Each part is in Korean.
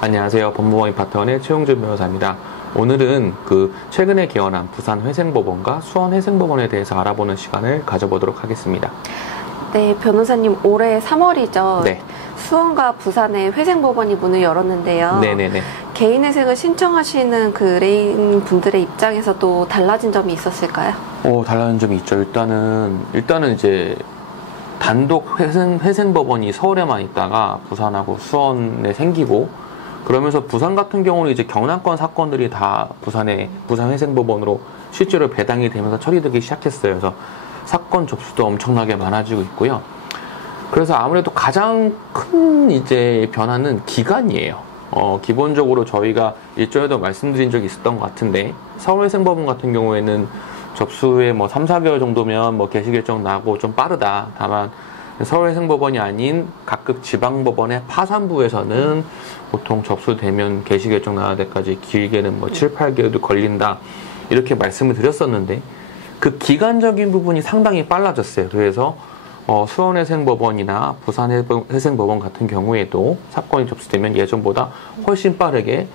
안녕하세요. 법무법인 파트원의 최용준 변호사입니다. 오늘은 최근에 개원한 부산회생법원과 수원회생법원에 대해서 알아보는 시간을 가져보도록 하겠습니다. 네, 변호사님 올해 3월이죠. 네. 수원과 부산의 회생법원이 문을 열었는데요. 네네네. 개인회생을 신청하시는 그 의뢰인 분들의 입장에서 또 달라진 점이 있었을까요? 달라진 점이 있죠. 일단은 이제 단독 회생법원이 서울에만 있다가 부산하고 수원에 생기고, 그러면서 부산 같은 경우는 이제 경남권 사건들이 다 부산회생법원으로 실제로 배당이 되면서 처리되기 시작했어요. 그래서 사건 접수도 엄청나게 많아지고 있고요. 그래서 아무래도 가장 큰 이제 변화는 기간이에요. 기본적으로 저희가 일전에도 말씀드린 적이 있었던 것 같은데, 서울회생법원 같은 경우에는 접수에 3, 4개월 정도면 개시결정 나고 좀 빠르다. 다만 서울회생법원이 아닌 각급 지방법원의 파산부에서는 보통 접수되면 개시결정 나는 데까지 길게는 7, 8개월도 걸린다. 이렇게 말씀을 드렸었는데, 그 기간적인 부분이 상당히 빨라졌어요. 그래서 수원회생법원이나 부산회생법원 같은 경우에도 사건이 접수되면 예전보다 훨씬 빠르게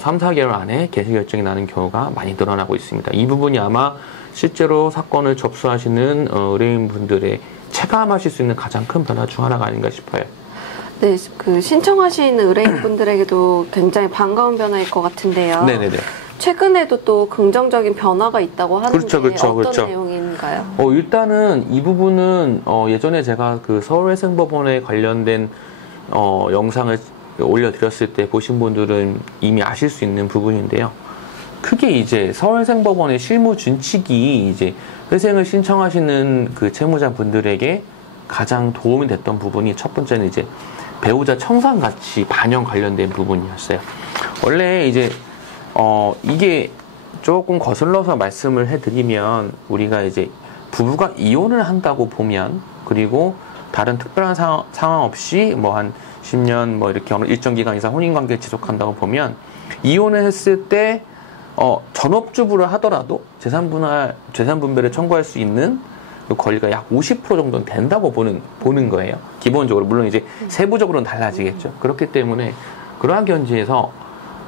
3, 4개월 안에 개시결정이 나는 경우가 많이 늘어나고 있습니다. 이 부분이 아마 실제로 사건을 접수하시는 의뢰인분들의 체감하실 수 있는 가장 큰 변화 중 하나가 아닌가 싶어요. 네, 신청하신 의뢰인분들에게도 굉장히 반가운 변화일 것 같은데요. 네네네. 최근에도 또 긍정적인 변화가 있다고 하는데 그렇죠. 어떤 내용인가요? 일단은 이 부분은 예전에 제가 서울회생법원에 관련된 영상을 올려드렸을 때 보신 분들은 이미 아실 수 있는 부분인데요. 크게 이제 서울회생법원의 실무 준칙이 이제 회생을 신청하시는 그 채무자분들에게 가장 도움이 됐던 부분이, 첫 번째는 이제 배우자 청산가치 반영 관련된 부분이었어요. 원래 이제 이게 조금 거슬러서 말씀을 해드리면, 우리가 이제 부부가 이혼을 한다고 보면, 그리고 다른 특별한 상황 없이 한 10년 이렇게 어느 일정 기간 이상 혼인관계를 지속한다고 보면, 이혼을 했을 때 전업주부를 하더라도 재산 분배를 청구할 수 있는 그 권리가 약 50% 정도는 된다고 보는 거예요. 기본적으로. 물론 이제 세부적으로는 달라지겠죠. 그렇기 때문에 그러한 견지에서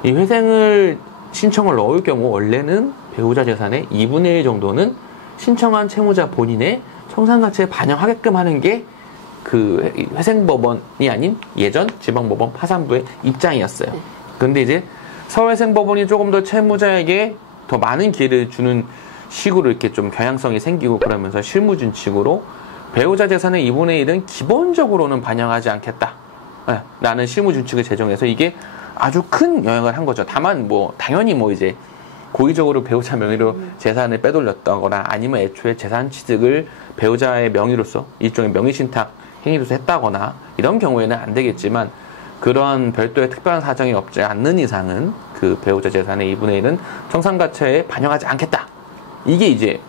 이 회생을 신청을 넣을 경우 원래는 배우자 재산의 2분의 1 정도는 신청한 채무자 본인의 청산가치에 반영하게끔 하는 게 그 회생법원이 아닌 예전 지방법원 파산부의 입장이었어요. 그런데 이제 서울회생법원이 조금 더 채무자에게 더 많은 기회를 주는 식으로 이렇게 좀 경향성이 생기고, 그러면서 실무준칙으로 배우자 재산의 2분의 1은 기본적으로는 반영하지 않겠다 라는 실무준칙을 제정해서 이게 아주 큰 영향을 한 거죠. 다만 당연히 이제 고의적으로 배우자 명의로 재산을 빼돌렸다거나, 아니면 애초에 재산 취득을 배우자의 명의로서 일종의 명의신탁 행위로서 했다거나, 이런 경우에는 안 되겠지만, 그러한 별도의 특별한 사정이 없지 않는 이상은 그 배우자 재산의 2분의 1은 청산가치에 반영하지 않겠다. 이게 이제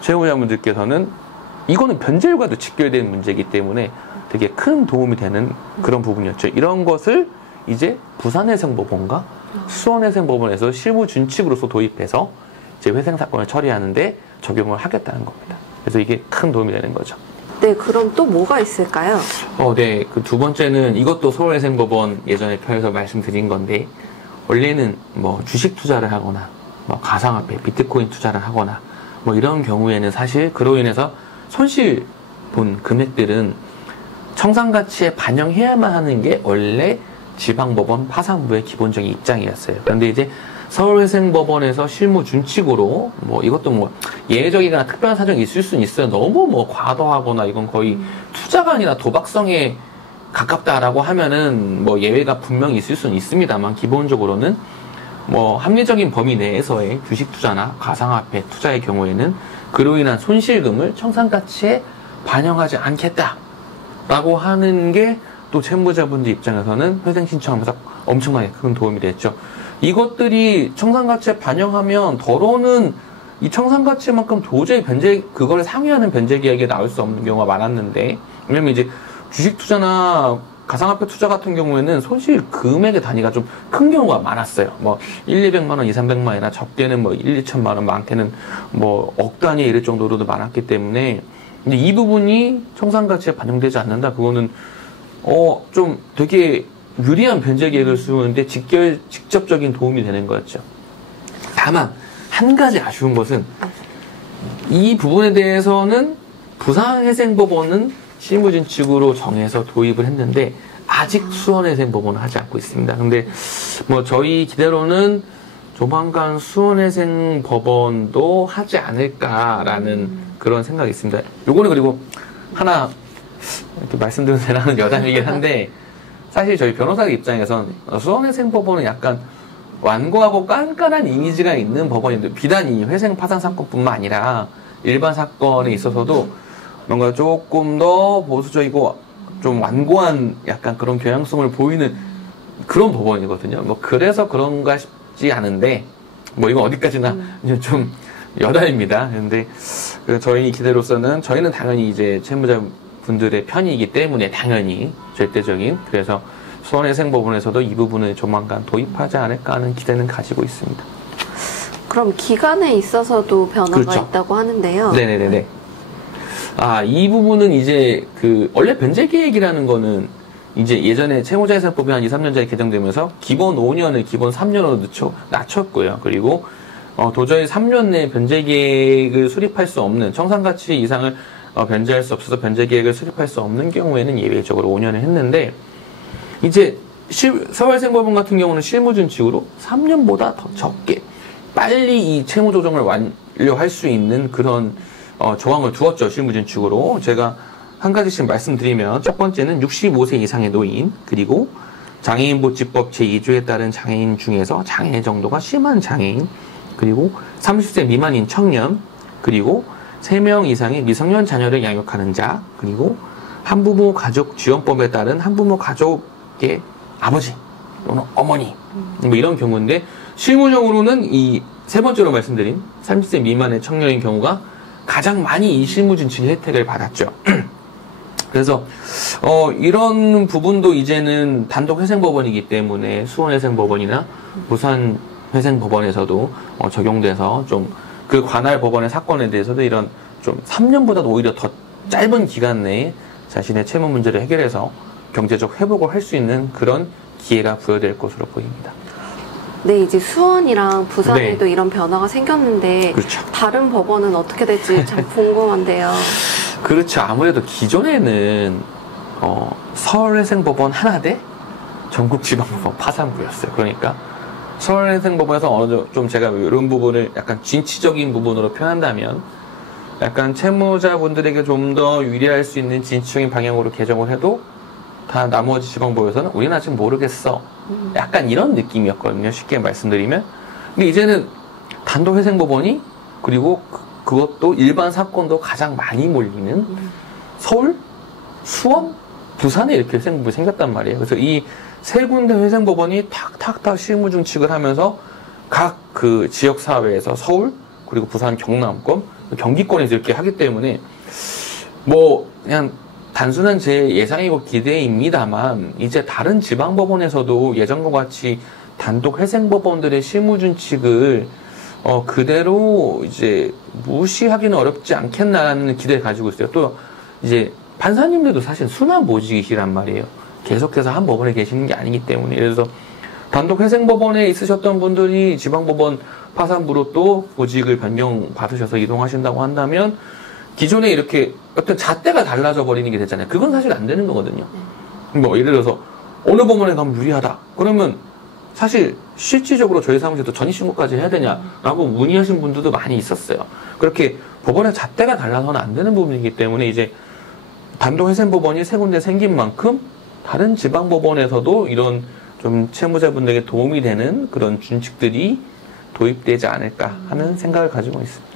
채무자분들께서는 이거는 변제율과도 직결된 문제이기 때문에 되게 큰 도움이 되는 그런 부분이었죠. 이런 것을 이제 부산회생법원과 수원회생법원에서 실무준칙으로서 도입해서 이제 회생사건을 처리하는데 적용을 하겠다는 겁니다. 그래서 이게 큰 도움이 되는 거죠. 네, 그럼 또 뭐가 있을까요? 네. 그 두 번째는, 이것도 서울회생법원 예전에 편에서 말씀드린 건데, 원래는 주식 투자를 하거나, 가상화폐, 비트코인 투자를 하거나, 이런 경우에는 사실 그로 인해서 손실 본 금액들은 청산가치에 반영해야만 하는 게 원래 지방법원 파산부의 기본적인 입장이었어요. 그런데 이제 서울회생법원에서 실무준칙으로 이것도 예외적이거나 특별한 사정이 있을 수는 있어요. 너무 과도하거나 이건 거의 투자가 아니라 도박성에 가깝다라고 하면은 예외가 분명히 있을 수는 있습니다만, 기본적으로는 합리적인 범위 내에서의 주식 투자나 가상화폐 투자의 경우에는 그로 인한 손실금을 청산가치에 반영하지 않겠다라고 하는 게 또 채무자분들 입장에서는 회생 신청하면서 엄청나게 큰 도움이 됐죠. 이것들이 청산가치에 반영하면 더러는 이 청산가치만큼 도저히 그걸 상회하는 변제 계획이 나올 수 없는 경우가 많았는데, 왜냐면 이제 주식 투자나 가상화폐 투자 같은 경우에는 손실 금액의 단위가 좀 큰 경우가 많았어요. 1, 200만 원, 2, 300만 원이나 적게는 1, 2천만 원, 많게는 억 단위에 이를 정도로도 많았기 때문에, 근데 이 부분이 청산가치에 반영되지 않는다. 그거는 좀 되게 유리한 변제 계획을 세우는데 직접적인 도움이 되는 거였죠. 다만 한 가지 아쉬운 것은 이 부분에 대해서는 부산회생법원은 실무준칙으로 정해서 도입을 했는데 아직 수원회생법원은 하지 않고 있습니다. 근데 뭐 저희 기대로는 조만간 수원회생법원도 하지 않을까라는 그런 생각이 있습니다. 요거는 그리고 하나 이렇게 말씀드려도 되나는 여담이긴 한데 사실 저희 변호사 입장에선 수원회생법원은 약간 완고하고 깐깐한 이미지가 있는 법원인데 비단 이 회생 파산 사건뿐만 아니라 일반 사건에 있어서도 뭔가 조금 더 보수적이고 좀 완고한 약간 그런 경향성을 보이는 그런 법원이거든요. 뭐 그래서 그런가 싶지 않은데 뭐 이건 어디까지나 좀 여담입니다. 근데 저희 기대로서는 저희는 당연히 이제 채무자분들의 편이기 때문에 당연히 절대적인 그래서 수원회생법원에서도 이 부분을 조만간 도입하지 않을까 하는 기대는 가지고 있습니다. 그럼 기간에 있어서도 변화가 그렇죠. 있다고 하는데요. 네네네네. 이 부분은 이제 원래 변제 계획이라는 거는 이제 예전에 채무자회생법이 한 2, 3년 전에 개정되면서 기본 5년을 기본 3년으로 낮췄고요. 그리고 도저히 3년 내에 변제 계획을 수립할 수 없는 청산가치 이상을 변제할 수 없어서 변제 계획을 수립할 수 없는 경우에는 예외적으로 5년을 했는데 이제 서울생법원 같은 경우는 실무준칙으로 3년보다 더 적게 빨리 이 채무 조정을 완료할 수 있는 그런 조항을 두었죠. 실무준칙으로. 제가 한 가지씩 말씀드리면 첫 번째는 65세 이상의 노인 그리고 장애인보지법 제2조에 따른 장애인 중에서 장애 정도가 심한 장애인 그리고 30세 미만인 청년 그리고 3명 이상의 미성년 자녀를 양육하는 자 그리고 한부모 가족 지원법에 따른 한부모 가족의 아버지 또는 어머니 뭐 이런 경우인데 실무적으로는 이 세 번째로 말씀드린 30세 미만의 청년인 경우가 가장 많이 이 실무준칙 혜택을 받았죠. 그래서 이런 부분도 이제는 단독회생법원이기 때문에 수원회생법원이나 부산회생법원에서도 적용돼서 좀 그 관할 법원의 사건에 대해서도 이런 좀 3년보다도 오히려 더 짧은 기간 내에 자신의 채무 문제를 해결해서 경제적 회복을 할 수 있는 그런 기회가 부여될 것으로 보입니다. 네, 이제 수원이랑 부산에도 네. 이런 변화가 생겼는데 그렇죠. 다른 법원은 어떻게 될지 참 궁금한데요. 그렇죠. 아무래도 기존에는 서울회생법원 하나 대 전국지방법원 파산부였어요. 그러니까 서울회생법원에서 어느 정도 좀 제가 이런 부분을 약간 진취적인 부분으로 표현한다면 약간 채무자분들에게 좀 더 유리할 수 있는 진취적인 방향으로 개정을 해도 다 나머지 지방법에서는 우리는 아직 모르겠어. 약간 이런 느낌이었거든요. 쉽게 말씀드리면. 근데 이제는 단독회생법원이 그리고 그것도 일반 사건도 가장 많이 몰리는 서울, 수원, 부산에 이렇게 회생법이 생겼단 말이에요. 그래서 이 세 군데 회생법원이 탁탁탁 실무준칙을 하면서 각 그 지역사회에서 서울, 그리고 부산, 경남권, 경기권에서 이렇게 하기 때문에 뭐 그냥 단순한 제 예상이고 기대입니다만 이제 다른 지방법원에서도 예전과 같이 단독 회생법원들의 실무준칙을 그대로 이제 무시하기는 어렵지 않겠나라는 기대를 가지고 있어요. 또 이제 판사님들도 사실 순환 보직이시란 말이에요. 계속해서 한 법원에 계시는 게 아니기 때문에. 그래서 단독 회생법원에 있으셨던 분들이 지방법원 파산부로 또 보직을 변경받으셔서 이동하신다고 한다면 기존에 이렇게 어떤 잣대가 달라져 버리는 게 되잖아요. 그건 사실 안 되는 거거든요. 뭐 예를 들어서 어느 법원에 가면 유리하다. 그러면 사실 실질적으로 저희 사무실도 전입신고까지 해야 되냐라고 문의하신 분들도 많이 있었어요. 그렇게 법원의 잣대가 달라서는 안 되는 부분이기 때문에 이제 단독회생법원이 세 군데 생긴 만큼 다른 지방법원에서도 이런 좀 채무자분들에게 도움이 되는 그런 준칙들이 도입되지 않을까 하는 생각을 가지고 있습니다.